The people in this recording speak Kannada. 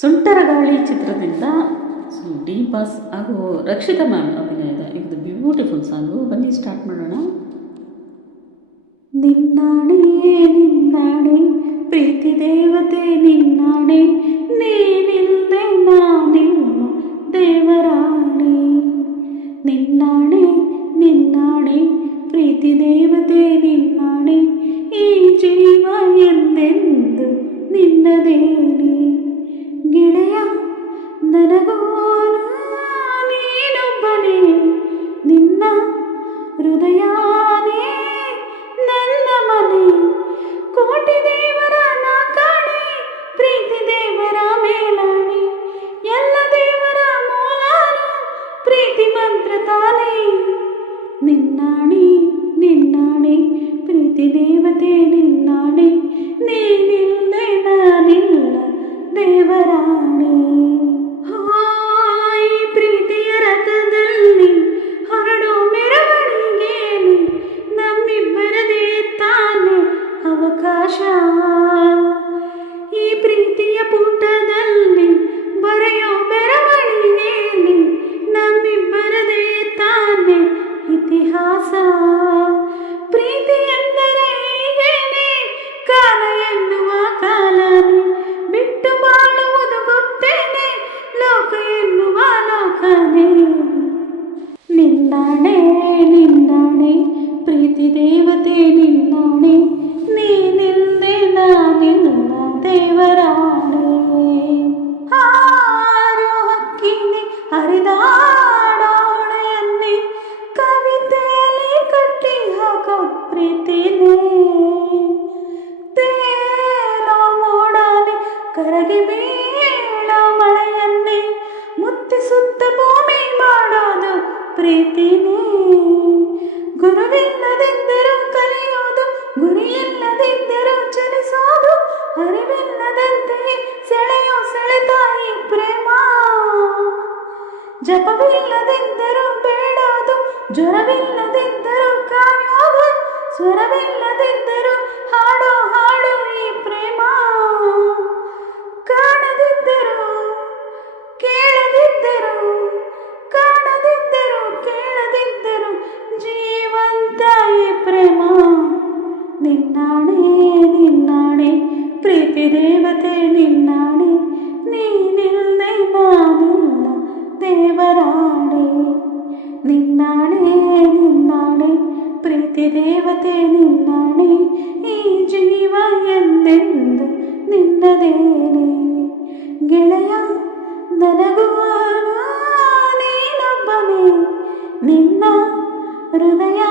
ಸುಂಟರಗಾಳಿ ಚಿತ್ರದಿಂದ ಡಿ ಬಾಸ್ ಹಾಗೂ ರಕ್ಷಿತಾ ಮ್ಯಾಮ್ ಅಭಿನಯದ ಇದು ಬ್ಯೂಟಿಫುಲ್ ಸಾಂಗು. ಬನ್ನಿ ಸ್ಟಾರ್ಟ್ ಮಾಡೋಣ. ನಿನ್ನಾಣೆ ನಿನ್ನಾಣೆ ಪ್ರೀತಿ ದೇವತೆ ನಿನ್ನಾಣೆ, ನೀನಿಲ್ಲದೆ ನಾನಿಲ್ಲ ದೇವರಾಣೆ. ನಿನ್ನಾಣೆ ನಿನ್ನಾಣೆ ಪ್ರೀತಿ ದೇವತೆ ನಿನ್ನಾಣೆ, ಈ ಜೀವ ಎಂದೆಂದು ನಿನ್ನದೇನೆ. ಗೆಳೆಯ ನನಗೋನು ನೀನೊಬ್ಬನೇ, ನಿನ್ನ ಹೃದಯನೇ ನನ್ನ ಮನೆ. ಕೋಟಿ ದೇವರ ನಾ ಕಾಣೆ, ಪ್ರೀತಿ ದೇವರ ಮೇಲಾಣೆ, ಎಲ್ಲ ದೇವರ ಮೂಲಾನು ಪ್ರೀತಿ ಮಂತ್ರ ತಾನೇ. ನಿನ್ನಾಣೆ ನಿನ್ನಾಣೆ ಪ್ರೀತಿ ದೇವತೆ ನಿನ್ನಾಣೆ, ನೀನಿಲ್ಲದೆ ನಾನಿಲ್ಲ ದೇವರಾಣೆ. ಈ ಪ್ರೀತಿಯ ರಥದಲ್ಲಿ ಹೊರಡೋ ಮೆರವಣಿಗೆಯಲ್ಲಿ ನಮ್ಮಿಬ್ಬರದೇ ತಾನೆ ಅವಕಾಶ. ಈ ಪ್ರೀತಿಯ ಪುಟದಲ್ಲಿ ಬರೆಯೋ ಮೆರವಣಿಗೆಯಲ್ಲಿ ನಮ್ಮಿಬ್ಬರದೇ ತಾನೆ ಇತಿಹಾಸ. ಪ್ರೀತಿ ಎಂದರೆ ಹೀಗೇನೆ, ಕಾಲ ಎನ್ನುವ ಕಾಲನೇ ಬಿಟ್ಟು ಬಾಳುವುದು ಗೊತ್ತೇನೆ, ಲೋಕ ಎನ್ನುವ ಲೋಕನೇ. ನಿನ್ನಾಣೆ ನಿನ್ನಾಣೆ ಪ್ರೀತಿ ದೇವತೆ ನಿನ್ನಾಣೆ, ನೀನಿಲ್ಲದೆ ನಾನಿಲ್ಲ ದೇವರಾಣೆ. ಹಾರೋ ಹಕ್ಕಿನಿ ಹರಿದಾಡೋಳೆಯನ್ನೇ, ಕವಿತೆಯಲ್ಲಿ ಕಟ್ಟಿ ಹಾಕೋ ಪ್ರೀತಿನೇ. ತೇಲೋ ಮೋಡನೆ ಕರಗಿ ಬೀಳೋ ಮಳೆಯನ್ನೇ, ಮುತ್ತಿಸುತ್ತ ಭೂಮಿ ಮಾಡೋದು ಪ್ರೀತಿನೇ. ಗುರುವಿಲ್ಲದಿದ್ದರೂ ಕಲಿಯೋದು, ಗುರಿಯಿಲ್ಲದಿದ್ದರೂ ಚಲಿಸೋದು, ಅರಿವಿಲ್ಲದಂತೆ ಸೆಳೆಯೋ ಸೆಳೆತಾಯಿ ಪ್ರೇಮ. ಜಪವಿಲ್ಲದಿದ್ದರೂ ಬೇಡೋದು, ಜ್ವರವಿಲ್ಲದಿದ್ದರೂ ಕಾಯೋದು, ಸ್ವರವಿಲ್ಲದಿದ್ದರೂ ಹಾಡೋ ಹಾಡು ಈ ಪ್ರೇಮ. ಕಾಣದಿದ್ದರೂ ಕೇಳದಿದ್ದರೂ, ಕಾಣದಿದ್ದರೂ ಕೇಳದಿದ್ದರೂ ಜೀವಂತ ಈ ಪ್ರೇಮ. ನಿನ್ನಾಣೆ ನಿನ್ನಾಣೆ ಪ್ರೀತಿ ದೇವತೆ ನಿನ್ನಾಣೆ, ನೀನಿಲ್ಲದೆ ನಾನಿಲ್ಲ ದೇವರಾಣೆ. ನಿನ್ನಾಣೆ ನಿನ್ನಾಣೆ ಪ್ರೀತಿ ದೇವತೆ ನಿನ್ನಾಣೆ, ಈ ಜೀವ ಎಂದೆಂದು ನಿನ್ನದೇನೆ. ಗೆಳೆಯ ನನಗೋನು ನೀನೊಬ್ಬನೇ, ನಿನ್ನ ಹೃದಯ